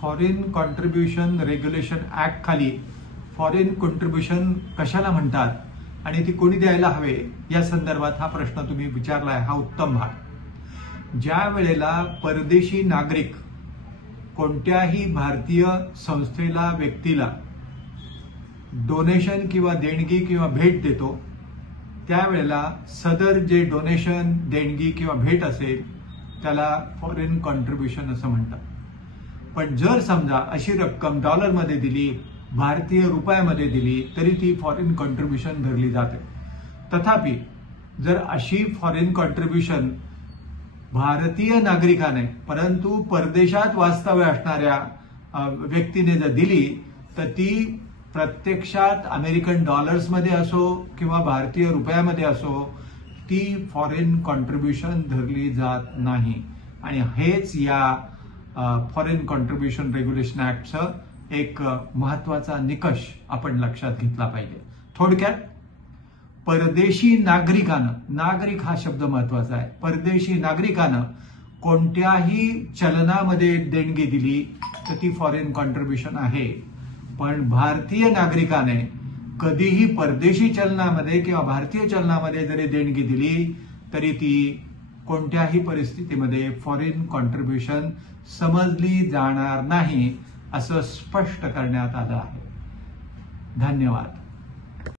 Foreign contribution regulation act खाली foreign contribution कशाला म्हणतात आणि ती कोणी द्यायला हवे या संदर्भात हा प्रश्न तुम्ही विचारलाय, हा उत्तम भाग। ज्या वेळेला परदेशी नागरिक कोणत्याही भारतीय संस्थेला व्यक्तीला डोनेशन किंवा देणगी किंवा भेट देतो त्यावेळेला सदर जे डोनेशन देणगी किंवा भेट असेल त्याला फॉरेन कॉन्ट्रीब्युशन असं म्हणतात। पण जर समजा अशी रक्कम डॉलरमध्ये दिली, भारतीय रुपयामध्ये दिली तरी ती फॉरेन कॉन्ट्रीब्युशन धरली जाते। तथापि जर अशी फॉरेन कॉन्ट्रीब्युशन भारतीय नागरिकाने परंतु परदेशात वास्तव्य असणाऱ्या व्यक्तीने जर दिली तर ती प्रत्यक्षात अमेरिकन डॉलर्समध्ये असो किंवा भारतीय रुपयामध्ये असो ती फॉरेन कॉन्ट्रीब्युशन धरली जात नाही। आणि हेच या फॉरेन कॉन्ट्रीब्युशन रेग्युलेशन ऍक्टचं एक महत्वाचा निकष आपण लक्षात घेतला पाहिजे। थोडक्यात परदेशी नागरिकानं, नागरिक हा शब्द महत्वाचा आहे, परदेशी नागरिकानं कोणत्याही चलनामध्ये देणगी दिली तर ती फॉरेन कॉन्ट्रीब्युशन आहे। पण भारतीय नागरिकाने कधीही परदेशी चलनामध्ये किंवा भारतीय चलनामध्ये जरी देणगी दिली तरी ती कोणत्याही परिस्थितीमध्ये फॉरेन कॉन्ट्रीब्युशन समजली जाणार नाही असं स्पष्ट करण्यात आलं आहे। धन्यवाद।